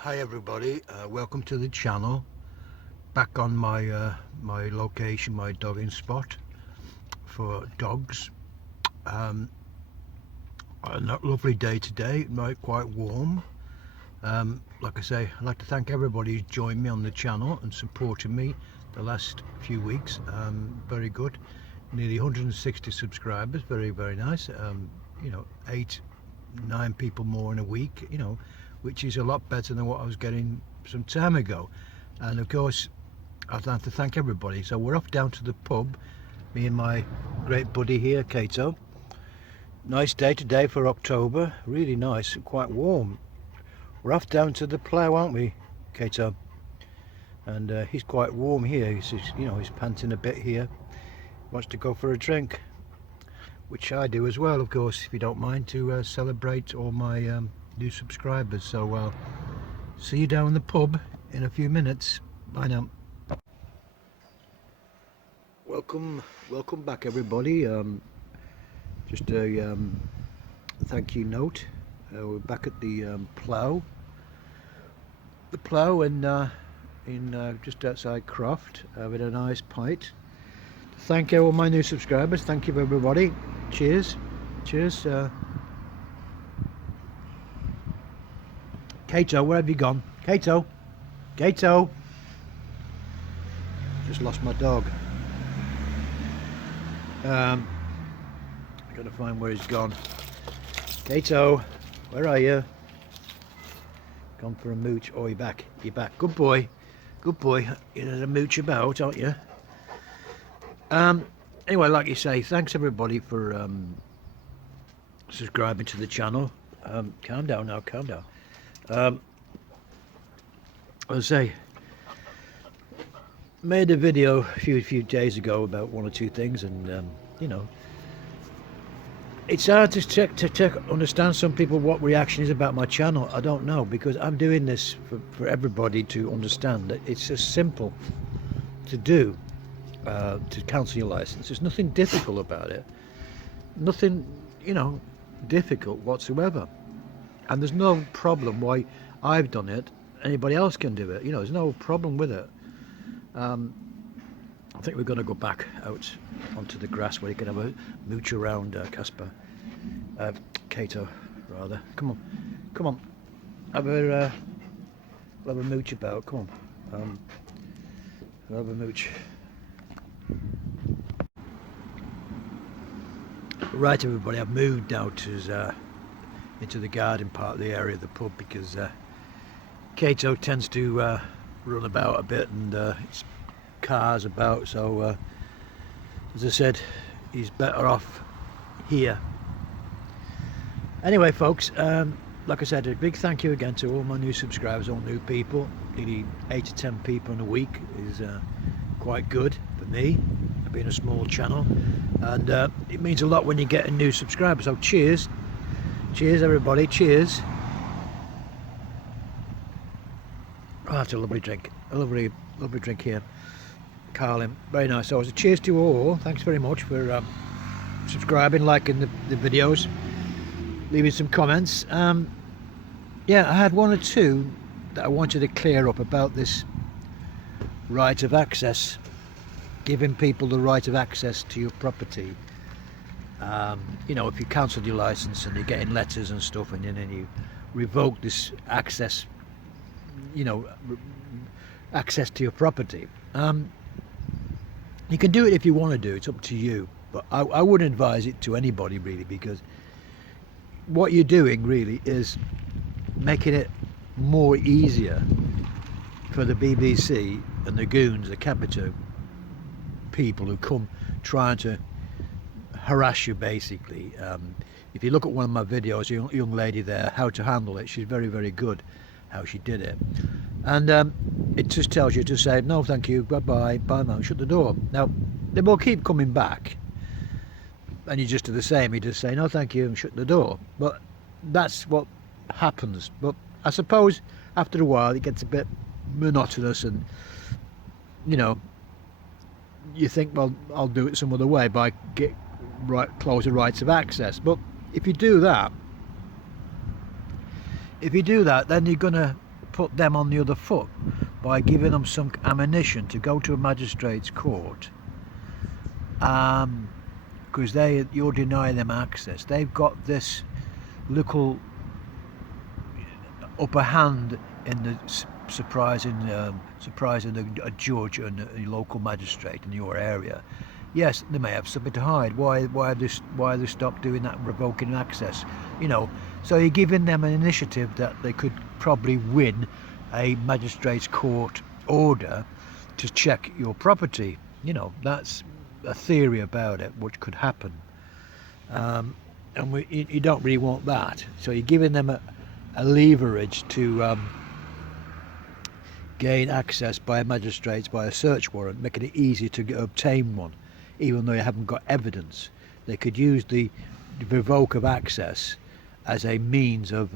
Hi everybody, welcome to the channel. Back on my my location, my dogging spot for dogs. A lovely day today, quite warm. Like I say, I'd like to thank everybody who's joined me on the channel and supported me the last few weeks. Very good, nearly 160 subscribers, very nice. You know, 8-9 people more in a week, you know, which is a lot better than what I was getting some time ago. And of course, I'd like to thank everybody. So we're off down to the pub, me and my great buddy here, Kato. Nice day today for October, really nice, quite warm. We're off down to the plough, aren't we, Kato? And he's quite warm here. He's, you know, he's panting a bit here. Wants to go for a drink, which I do as well, of course, if you don't mind, to celebrate all my new subscribers. So I'll see you down in the pub in a few minutes. Bye now. Welcome back everybody. Just a thank you note. We're back at the plough and in just outside Croft, with a nice pint. Thank you all my new subscribers. Thank you everybody. Cheers. Kato, where have you gone? Kato! Just lost my dog. Gotta find where he's gone. Kato, where are you? Gone for a mooch. Oh, you're back. Good boy. You're a mooch about, aren't you? Anyway, like you say, thanks everybody for subscribing to the channel. Calm down now, calm down. As I say, made a video a few days ago about one or two things, and you know, it's hard to understand some people what reaction is about my channel. I don't know, because I'm doing this for everybody to understand that it's just simple to do, to cancel your license. There's nothing difficult about it, nothing, you know, difficult whatsoever. And there's no problem why I've done it, anybody else can do it. You know, there's no problem with it. I think we're going to go back out onto the grass where you can have a mooch around, Casper. Kato, rather. Come on. Have a mooch about. Come on. Have a mooch. Right, everybody. I've moved now to into the garden part of the area of the pub, because Kato tends to run about a bit, and it's cars about, so as I said, he's better off here. Anyway folks, like I said, a big thank you again to all my new subscribers, all new people. Nearly 8 to 10 people in a week is quite good for me, being a small channel, and it means a lot when you get a new subscriber. So cheers everybody, cheers. Oh, that's a lovely drink, a lovely drink here, Carlin, very nice. So it's a cheers to you all. Thanks very much for subscribing, liking the videos, leaving some comments. Yeah, I had one or two that I wanted to clear up about this right of access, giving people the right of access to your property. You know, if you cancelled your license and you're getting letters and stuff, and then you revoke this access, you know, access to your property. You can do it if you want to do it, it's up to you, but I wouldn't advise it to anybody really, because what you're doing really is making it more easier for the BBC and the Goons, the Capito people who come trying to harass you basically. If you look at one of my videos, a young lady there, how to handle it, she's very good how she did it. And it just tells you to say, no thank you, bye now, shut the door. Now they will keep coming back, and you just do the same, you just say no thank you and shut the door. But that's what happens. But I suppose after a while it gets a bit monotonous, and you know, you think, well, I'll do it some other way by closing rights of access. But if you do that, then you're gonna put them on the other foot by giving them some ammunition to go to a magistrate's court, because you're denying them access. They've got this little upper hand in the surprising a judge and a local magistrate in your area. Yes, they may have something to hide. Why have they stopped doing that, revoking access? You know, so you're giving them an initiative that they could probably win a magistrate's court order to check your property. You know, that's a theory about it, which could happen. And you don't really want that. So you're giving them a leverage to gain access by magistrates by a search warrant, making it easy to obtain one, even though you haven't got evidence. They could use the revoke of access as a means of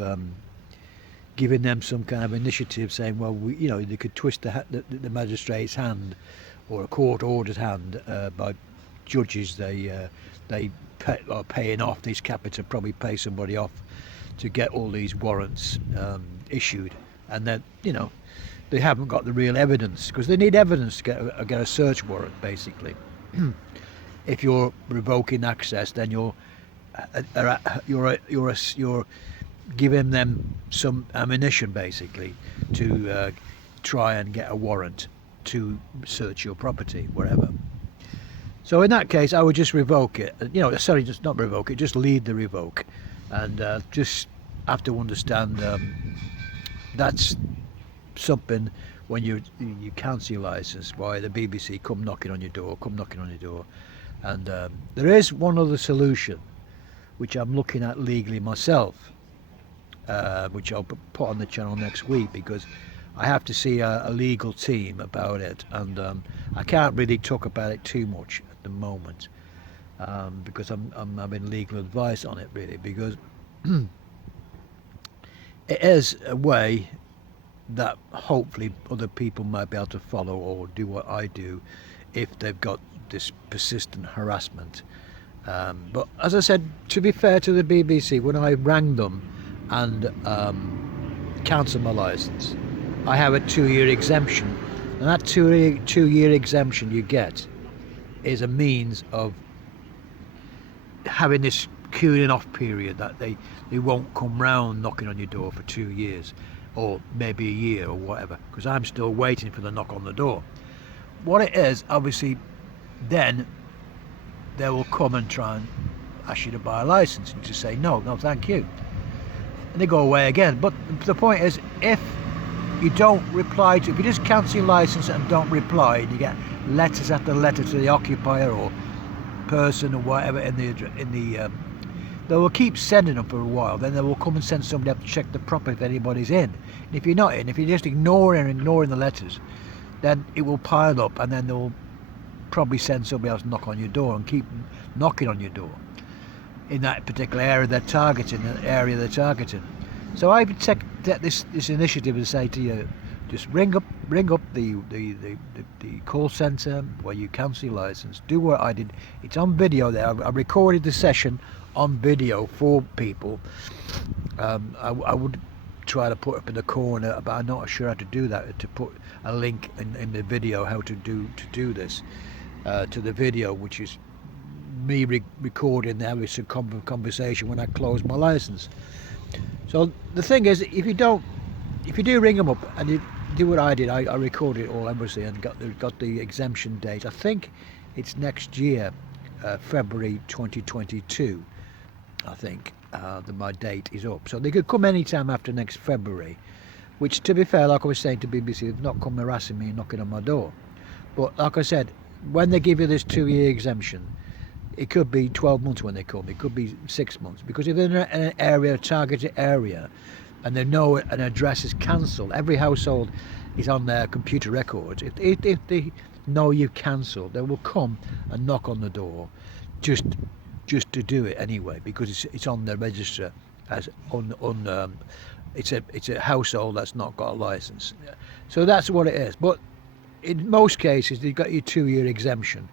giving them some kind of initiative, saying, well, you know, they could twist the magistrate's hand or a court order's hand by judges. They are paying off these capita, probably pay somebody off to get all these warrants issued, and then, you know, they haven't got the real evidence, because they need evidence to get a search warrant basically. If you're revoking access, then you're giving them some ammunition basically to try and get a warrant to search your property wherever. So in that case, I would just revoke it. You know, sorry, just not revoke it, just lead the revoke, and just have to understand that's something when you cancel your license, why the BBC come knocking on your door, and there is one other solution which I'm looking at legally myself, which I'll put on the channel next week, because I have to see a legal team about it, and I can't really talk about it too much at the moment, because I'm having legal advice on it really, because it is a way that hopefully other people might be able to follow or do what I do if they've got this persistent harassment. But as I said, to be fair to the BBC, when I rang them and cancelled my licence, I have a 2-year exemption, and that 2-year exemption you get is a means of having this cooling off period, that they won't come round knocking on your door for 2 years, or maybe a year or whatever, because I'm still waiting for the knock on the door. What it is, obviously, then they will come and try and ask you to buy a license, and you just say no thank you, and they go away again. But the point is, if you don't reply if you just cancel your license and don't reply, and you get letters after letter to the occupier or person or whatever in the they will keep sending them for a while. Then they will come and send somebody up to check the property if anybody's in. And if you're not in, if you're just ignoring the letters, then it will pile up, and then they'll probably send somebody else to knock on your door and keep knocking on your door in that particular area they're targeting. So I would take this initiative and say to you, just ring up the call centre where you cancel your licence. Do what I did. It's on video there. I recorded the session on video for people. I would try to put up in the corner, but I'm not sure how to do that, to put a link in the video how to do this to the video, which is me recording there with some conversation when I close my license. So the thing is, if you do ring them up and you do what I did, I recorded it all obviously and got the exemption date. I think it's next year, February 2022. I think that my date is up, so they could come anytime after next February, which, to be fair, like I was saying to BBC, they've not come harassing me and knocking on my door. But like I said, when they give you this 2-year exemption, it could be 12 months when they come, it could be 6 months, because if they're in an area, a targeted area, and they know an address is cancelled, every household is on their computer records. If they know you've cancelled, they will come and knock on the door just to do it anyway, because it's on their register as it's a household that's not got a license. So that's what it is. But in most cases, you've got your 2-year exemption,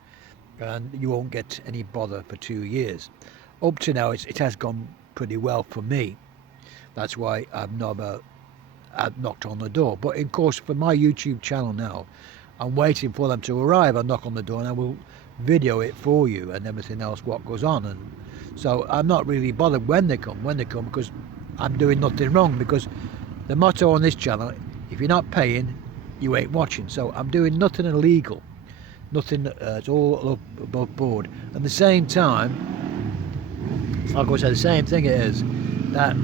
and you won't get any bother for 2 years. Up to now, it has gone pretty well for me. That's why I've knocked on the door. But of course, for my YouTube channel now, I'm waiting for them to arrive. I knock on the door and I will video it for you and everything else what goes on. And so I'm not really bothered when they come, because I'm doing nothing wrong. Because the motto on this channel, if you're not paying, you ain't watching. So I'm doing nothing illegal, nothing. It's all above board. At the same time, like I said, the same thing it is that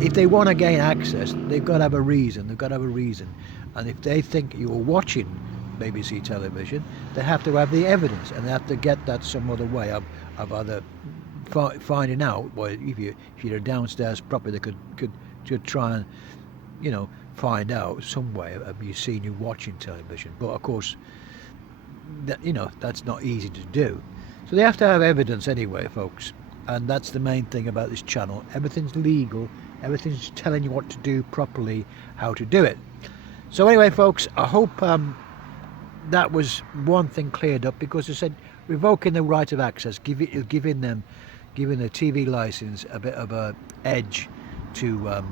if they want to gain access, they've got to have a reason. And if they think you're watching BBC television, they have to have the evidence, and they have to get that some other way of either finding out. Well, if you're downstairs properly, they could try and, you know, find out some way of you seeing you watching television. But of course, that, you know, that's not easy to do. So they have to have evidence anyway, folks. And that's the main thing about this channel. Everything's legal. Everything's telling you what to do properly, how to do it. So anyway, folks, I hope that was one thing cleared up, because I said revoking the right of access, giving the TV license a bit of a edge to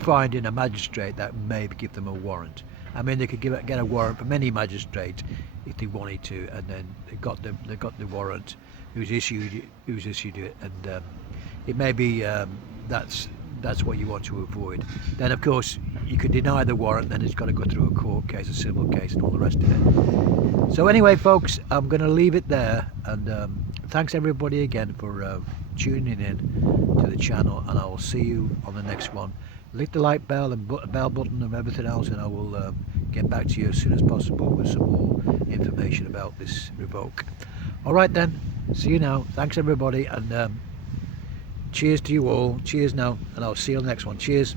finding a magistrate that may give them a warrant. I mean, they could get a warrant from any magistrate if they wanted to, and then they got the warrant, who's issued it, and it may be that's what you want to avoid. Then of course you could deny the warrant, then it's got to go through a court case, a civil case, and all the rest of it. So anyway, folks, I'm going to leave it there, and thanks everybody again for tuning in to the channel, and I will see you on the next one. Click the like bell and bell button and everything else, and I will get back to you as soon as possible with some more information about this revoke. Alright then, see you now. Thanks everybody, and cheers to you all. Cheers now, and I'll see you on the next one. Cheers.